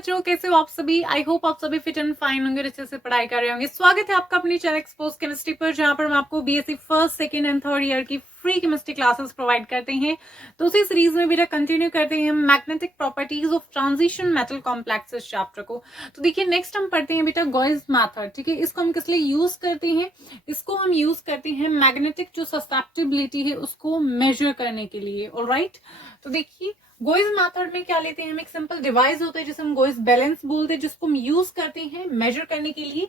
बच्चों, कैसे हो आप सभी। आई होप आप सभी फिट एंड फाइन होंगे, अच्छे से पढ़ाई कर रहे होंगे। स्वागत है आपका अपनी चैनल एक्सपोज केमिस्ट्री पर, जहां पर हम आपको BSc first, second and third year की फ्री केमिस्ट्री क्लासेस प्रोवाइड करते हैं। तो उसी सीरीज में बेटा कंटिन्यू करते हैं magnetic properties of transition metal complexes chapter को। तो देखिए नेक्स्ट हम पढ़ते हैं बेटा गॉस मेथड। ठीक है, इसको हम किस लिए यूज करते हैं? इसको हम यूज करते हैं मैग्नेटिक जो ससेप्टिबिलिटी है उसको मेजर करने के लिए। ऑलराइट, तो देखिए गॉस मेथड में क्या लेते हैं हम, एक सिंपल डिवाइस होता है जिसे हम गॉस बैलेंस बोलते हैं, जिसको हम यूज करते हैं मेजर करने के लिए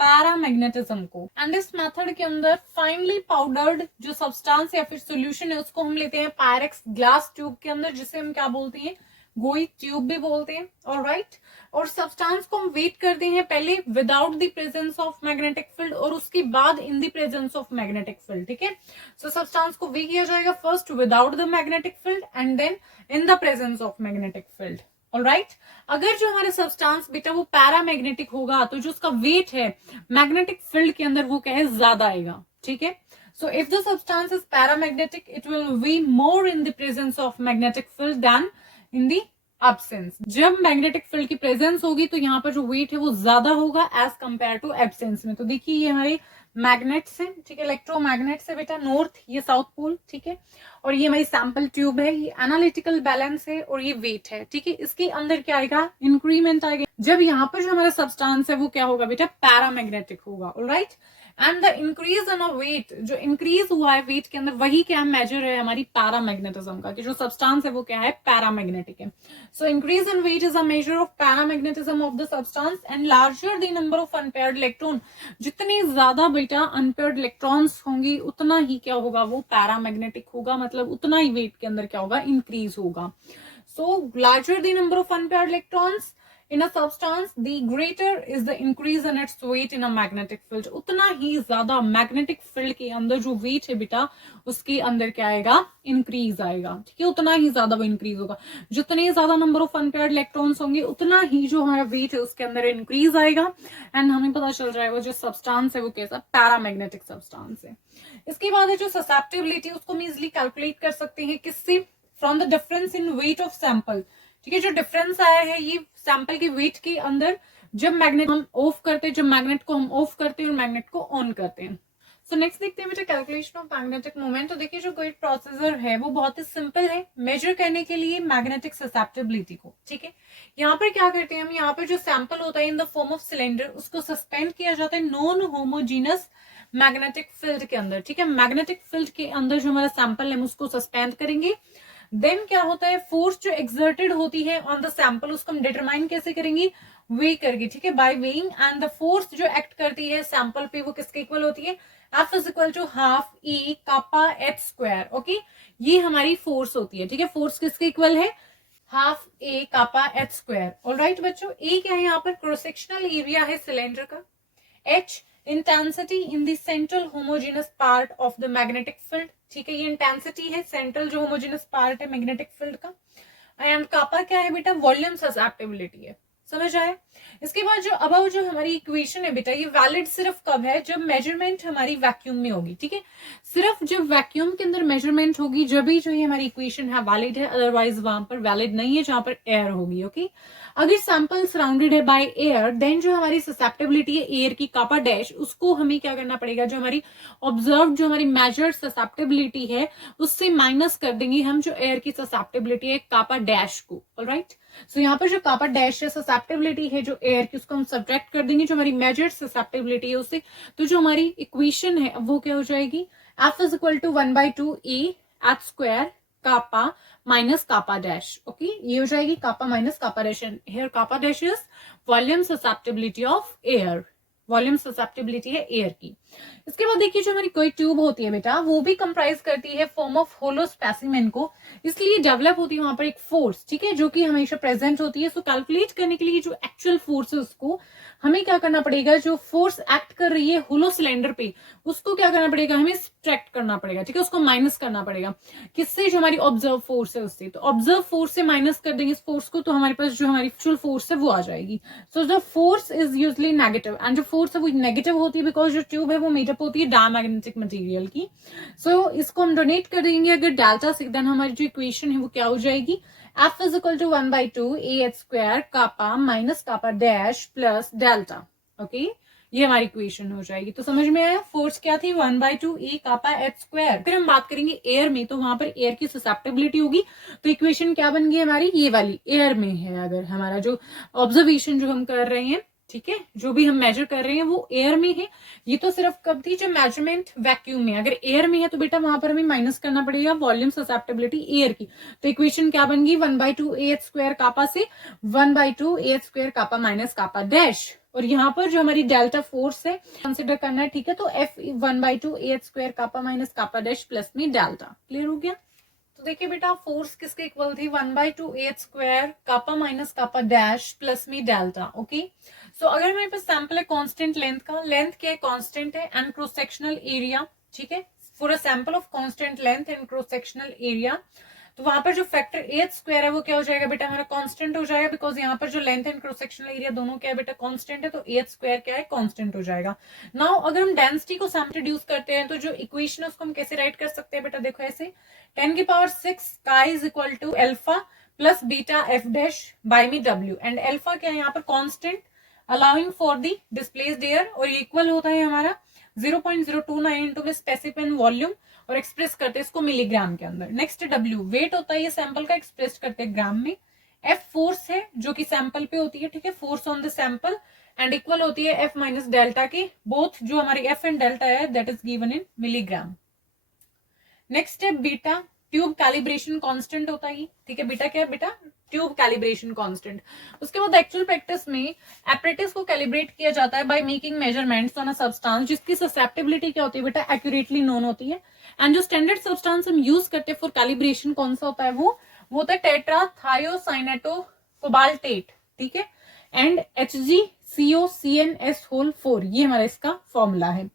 पैरामैग्नेटिज्म को। एंड इस मेथड के अंदर फाइनली पाउडर्ड जो सब्सटेंस या फिर सॉल्यूशन है उसको हम लेते हैं पायरेक्स ग्लास ट्यूब के अंदर, जिसे हम क्या बोलते हैं, गोई ट्यूब भी बोलते हैं। ऑलराइट, और सब्सटेंस को हम वेट करते हैं पहले without the presence of magnetic field और उसके बाद in the presence of magnetic field. ठीक है, सो सब्सटेंस को वे किया जाएगा first without the magnetic field and then in the presence of magnetic field. Alright, अगर जो हमारे सब्सटेंस बेटा वो पैरामैग्नेटिक होगा तो जो उसका वेट है मैग्नेटिक फील्ड के अंदर वो क्या है, ज्यादा आएगा। ठीक है, so if the substance is paramagnetic it will weigh more in the presence of magnetic field than in the absence। जब मैग्नेटिक फील्ड की प्रेजेंस होगी तो यहाँ पर जो वेट है वो ज्यादा होगा एज कंपेयर टू एब्सेंस में। तो देखिए ये हमारे मैग्नेट्स हैं, ठीक है, इलेक्ट्रोमैग्नेट्स है बेटा, नॉर्थ ये साउथ पोल। ठीक है, और ये हमारी सैंपल ट्यूब है, ये एनालिटिकल बैलेंस है और ये वेट है। ठीक है, इसके अंदर क्या आएगा, इंक्रीमेंट आएगा जब यहाँ पर जो हमारा सब्सटेंस है वो क्या होगा बेटा, पैरामैग्नेटिक होगा। Alright, and the increase in weight, जो इंक्रीज हुआ है वेट के अंदर वही क्या मेजर है हमारी पैरामैग्नेटिज्म का, कि जो सब्सटेंस है वो क्या है, पैरामैग्नेटिक है। So increase in weight is a measure of paramagnetism of the substance and larger the number of unpaired electron, जितने ज्यादा बेटा अनपेयर्ड इलेक्ट्रॉन्स होंगी उतना ही क्या होगा, वो पैरामैग्नेटिक होगा, मतलब उतना ही वेट के अंदर क्या होगा, इंक्रीज होगा। So larger the number of unpaired electrons in a substance, the greater is the increase in its weight in a magnetic field। उतना ही ज्यादा मैग्नेटिक फील्ड के अंदर जो वेट है बेटा उसके अंदर क्या आएगा, इंक्रीज आएगा। ठीक है, उतना ही ज्यादा वो इंक्रीज होगा, जितने ज्यादा नंबर ऑफ अनपेयर्ड इलेक्ट्रॉन्स होंगे उतना ही जो हमारा वेट है उसके अंदर इंक्रीज आएगा। एंड हमें पता चल रहा है वो जो सब्सटेंस है वो कैसा, पैरामैग्नेटिक सब्सटेंस है। इसके बाद है जो ससेप्टिबिलिटी, उसको हम इजिली कैलकुलेट कर सकते हैं किससे, from the difference in weight of sample. ठीक है, जो डिफरेंस आया है ये सैंपल के वेट के अंदर जब मैग्नेट हम ऑफ करते हैं, जब मैग्नेट को हम ऑफ करते हैं और मैग्नेट को ऑन करते हैं। सो नेक्स्ट देखते हैं बेटा कैलकुलेशन ऑफ मैग्नेटिक मोमेंट। तो देखिए जो गेट प्रोसेसर है वो बहुत ही सिंपल है मेजर करने के लिए मैग्नेटिक ससेप्टिबिलिटी को। ठीक है, यहाँ पर क्या करते हैं हम, यहाँ पर जो सैंपल होता है in the form of cylinder उसको सस्पेंड किया जाता है नॉन होमोजीनस मैग्नेटिक फील्ड के अंदर। ठीक है, मैग्नेटिक फील्ड के अंदर जो हमारा सैंपल है उसको सस्पेंड करेंगे। देन क्या होता है, फोर्स जो एक्सर्टेड होती है ऑन द सैंपल उसको हम डिटरमाइन कैसे करेंगे, वे करके। ठीक है, by weighing, and the force जो एक्ट करती है सैंपल पे वो किसके इक्वल होती है, F is equal to half E kappa H square. Okay, ये हमारी फोर्स होती है। ठीक है, फोर्स किसके इक्वल है, हाफ ए कापा एच स्क्वायर। ऑलराइट बच्चों, ए क्या है यहाँ पर, क्रॉस सेक्शनल एरिया है सिलेंडर का, H intensity in the central homogeneous part of the magnetic field. ठीक है, ये इंटेंसिटी है सेंट्रल जो होमोजेनस पार्ट है मैग्नेटिक फील्ड का। एंड कापा क्या है बेटा, वॉल्यूम ससेप्टिबिलिटी है। समझ आए। इसके बाद जो अब जो हमारी इक्वेशन है बेटा ये वैलिड सिर्फ कब है, जब मेजरमेंट हमारी वैक्यूम में होगी। ठीक है, सिर्फ जब वैक्यूम के अंदर मेजरमेंट होगी जब ही जो ये हमारी इक्वेशन है वैलिड है, अदरवाइज वहां पर वैलिड नहीं है जहां पर एयर होगी। ओके, अगर सैंपल सराउंडेड है बाय एयर देन जो हमारी ससेप्टिबिलिटी है एयर की कापा डैश, उसको हमें क्या करना पड़ेगा, जो हमारी ऑब्जर्व जो हमारी मेजर्ड ससेप्टिबिलिटी है उससे माइनस कर देंगे हम जो एयर की ससेप्टिबिलिटी है कापा डैश को। ऑलराइट, सो यहाँ पर जो कापा डैश है ससेप्टिबिलिटी है जो एयर की उसको हम सब्ट्रैक्ट कर देंगे जो हमारी मेजर्ड ससेप्टिबिलिटी है उससे। तो जो हमारी इक्वेशन है वो क्या हो जाएगी, F is equal to 1/2 E H square kappa minus kappa dash. Okay, ये हो जाएगी kappa minus kappa dash. Here kappa dash is volume susceptibility of air, volume susceptibility है एयर की। इसके बाद देखिए जो हमारी कोई ट्यूब होती है बेटा वो भी कंप्राइज करती है फॉर्म ऑफ होलो स्पेसिमेन को, इसलिए डेवलप होती है वहां पर एक फोर्स। ठीक है, जो कि हमेशा प्रेजेंट होती है। सो कैलकुलेट करने के लिए जो एक्चुअल फोर्स है उसको हमें क्या करना पड़ेगा, जो फोर्स एक्ट कर रही है होलो सिलेंडर पे उसको क्या करना पड़ेगा, हमें सब्ट्रैक्ट करना पड़ेगा। ठीक है, उसको माइनस करना पड़ेगा किससे, जो हमारी ऑब्जर्व फोर्स है उससे। तो ऑब्जर्व फोर्स से माइनस कर देंगे इस फोर्स को तो हमारे पास जो हमारी एक्चुअल फोर्स है वो आ जाएगी। So the force is usually negative and जो फोर्स है वो नेगेटिव होती है बिकॉज जो ट्यूब है वो मेडअप होती है डायमैग्नेटिक मटेरियल की। सो इसको हम डोनेट कर देंगे अगर डेल्टा से, देन हमारी जो इक्वेशन है वो क्या हो जाएगी, F is equal to 1/2 AH square kappa minus kappa dash plus delta. Okay, ये हमारी इक्वेशन हो जाएगी। तो समझ में आया, फोर्स क्या थी 1/2 E कापा H स्क्वायर। फिर हम बात करेंगे एयर में, तो वहां पर एयर की ससेप्टेबिलिटी होगी। तो इक्वेशन क्या बन गई हमारी, ये वाली एयर में है। अगर हमारा जो ऑब्जर्वेशन जो हम कर रहे हैं, ठीक है, जो भी हम मेजर कर रहे हैं वो एयर में है। ये तो सिर्फ कब थी, जब मेजरमेंट वैक्यूम में। अगर एयर में है तो बेटा वहां पर हमें माइनस करना पड़ेगा वॉल्यूम ससेप्टेबिलिटी एयर की। तो इक्वेशन क्या बन गई 1/2 AH स्क्वायर कापा से 1/2 AH square kappa minus kappa dash. और यहाँ पर जो हमारी डेल्टा फोर्स है कंसिडर करना है, ठीक है। तो F 1/2 AH square kappa minus kappa dash plus में डेल्टा। क्लियर हो गया। तो देखिए बेटा, फोर्स किसके इक्वल थी 1/2 AH square kappa minus kappa dash plus में डेल्टा। ओके, सो अगर मेरे पास सैंपल है कांस्टेंट लेंथ का, लेंथ क्या है, कांस्टेंट है, एंड क्रॉस सेक्शनल एरिया, ठीक है, for a sample of constant length and cross sectional area, तो वहां पर जो फैक्टर AH स्क्वायर है वो क्या हो जाएगा बेटा, हमारा कांस्टेंट हो जाएगा। बिकॉज यहाँ पर जो length and cross sectional area दोनों क्या है बेटा, कांस्टेंट है, तो AH स्क्वायर क्या है, कांस्टेंट हो जाएगा। नाउ अगर हम डेंसिटी को रिड्यूस करते हैं तो जो इक्वेशन है उसको हम कैसे राइट कर सकते हैं बेटा, देखो ऐसे 10⁶ chi is equal to alpha plus beta F dash by में W, एंड अल्फा क्या है यहाँ पर constant allowing for the displaced air, और इक्वल होता है हमारा 0.029 इंटू में स्पेसिफिक वॉल्यूम, और एक्सप्रेस करते हैं इसको मिलीग्राम के अंदर। नेक्स्ट W वेट होता है ये सैंपल का, एक्सप्रेस करते हैं ग्राम में। F फोर्स है जो कि सैंपल पे होती है, ठीक है, force on the sample, and equal होती है F माइनस डेल्टा की, बोथ जो हमारी F एंड डेल्टा है that is given in milligram. Next है बीटा, ट्यूब कैलिब्रेशन कांस्टेंट होता है, ठीक है। बीटा क्या है बेटा, ट्यूब कैलिब्रेशन कांस्टेंट। उसके बाद एक्चुअल प्रैक्टिस में एपरेटस को कैलिब्रेट किया जाता है by making measurements on a substance जिसकी ससेप्टेबिलिटी क्या होती है बेटा, एक्यूरेटली नोन होती है। एंड जो स्टैंडर्ड सब्सटेंस हम यूज करते हैं फॉर कैलिब्रेशन कौन सा होता है, वो होता है टेट्राथायोसाइनेटो कोबाल्टेट, ठीक है, एंड HgCOCnS4, ये हमारा इसका फॉर्मूला है,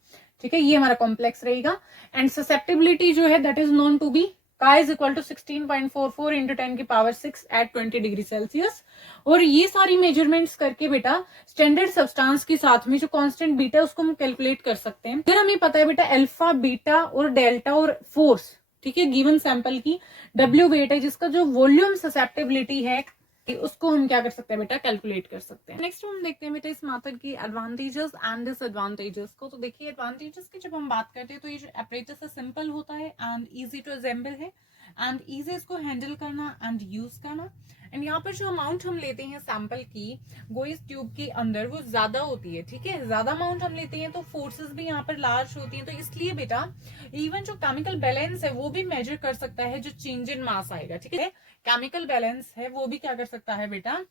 ठीक है, ये हमारा कॉम्प्लेक्स रहेगा। एंड ससेप्टेबिलिटी जो है that is known to be का is equal to 16.44 into 10⁶ at 20 degree Celsius. और ये सारी मेजरमेंट्स करके बेटा स्टैंडर्ड सब्सटेंस के साथ में जो कांस्टेंट बीटा है उसको हम कैलकुलेट कर सकते हैं। फिर हमें पता है बेटा अल्फा बीटा और डेल्टा और फोर्स, ठीक है, गिवन सैंपल की W वेट है जिसका जो वॉल्यूम ससेप्टेबिलिटी है उसको हम क्या कर सकते हैं बेटा, कैलकुलेट कर सकते हैं। नेक्स्ट हम देखते हैं बेटा इस मेथड की एडवांटेजेस एंड डिसएडवांटेजेस को। तो देखिए एडवांटेजेस की जब हम बात करते हैं तो ये जो एपरेटस है सिंपल होता है एंड इजी टू असेंबल है, एंड इजी इसको हैंडल करना एंड यूज करना। एंड यहाँ पर जो अमाउंट हम लेते हैं सैंपल की वो इस ट्यूब के अंदर वो ज्यादा होती है, ठीक है, ज्यादा अमाउंट हम लेते हैं तो फोर्सेस भी यहाँ पर लार्ज होती हैं। तो इसलिए बेटा इवन जो केमिकल बैलेंस है वो भी मेजर कर सकता है जो चेंज इन मास आएगा, ठीक है, केमिकल बैलेंस है वो भी क्या कर सकता है बेटा,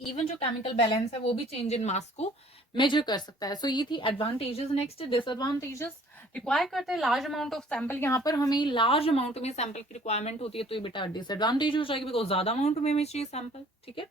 इवन जो केमिकल बैलेंस है वो भी चेंज इन मास को मेजर कर सकता है। सो ये थी एडवांटेजेस। नेक्स्ट डिसएडवांटेजेस, रिक्वायर करते हैं लार्ज अमाउंट ऑफ सैंपल, यहाँ पर हमें लार्ज अमाउंट में सैंपल की रिक्वायरमेंट होती है तो ये बेटा डिसएडवांटेज हो जाएगी बिकॉज ज्यादा अमाउंट में हमें चाहिए सैंपल, ठीक है।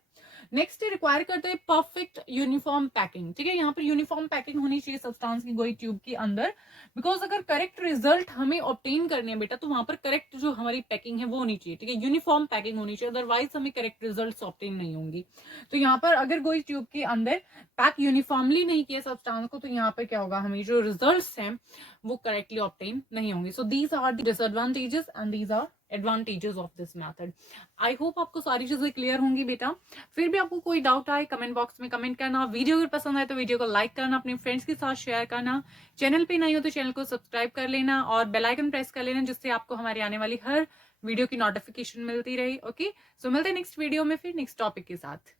नेक्स्ट रिक्वायर करते हैं परफेक्ट यूनिफॉर्म पैकिंग, ठीक है, यहाँ पर यूनिफॉर्म पैकिंग होनी चाहिए सब्सटेंस की गोई ट्यूब के अंदर, बिकॉज अगर करेक्ट रिजल्ट हमें ऑब्टेन करने हैं बेटा तो वहां पर करेक्ट जो हमारी पैकिंग है वो होनी चाहिए, ठीक है, यूनिफॉर्म पैकिंग होनी चाहिए, अदरवाइज हमें करेक्ट रिजल्ट ऑब्टेन नहीं होंगी। तो यहाँ पर अगर कोई ट्यूब के अंदर पैक यूनिफॉर्मली नहीं किया सब्सटेंस को तो यहाँ पर क्या होगा, हमें जो रिजल्ट्स हैं वो करेक्टली ऑब्टेन नहीं होंगे। So these are the disadvantages and these are advantages of this method. I hope आपको सारी चीजें क्लियर होंगी बेटा। फिर भी आपको कोई डाउट आए कमेंट बॉक्स में कमेंट करना, वीडियो अगर पसंद आए तो वीडियो को लाइक करना, अपने फ्रेंड्स के साथ शेयर करना, चैनल पे नहीं हो तो चैनल को सब्सक्राइब कर लेना और बेल आइकन प्रेस कर लेना जिससे आपको हमारी आने वाली हर वीडियो की नोटिफिकेशन मिलती रही। ओके, सो मिलते हैं नेक्स्ट वीडियो में फिर नेक्स्ट टॉपिक के साथ।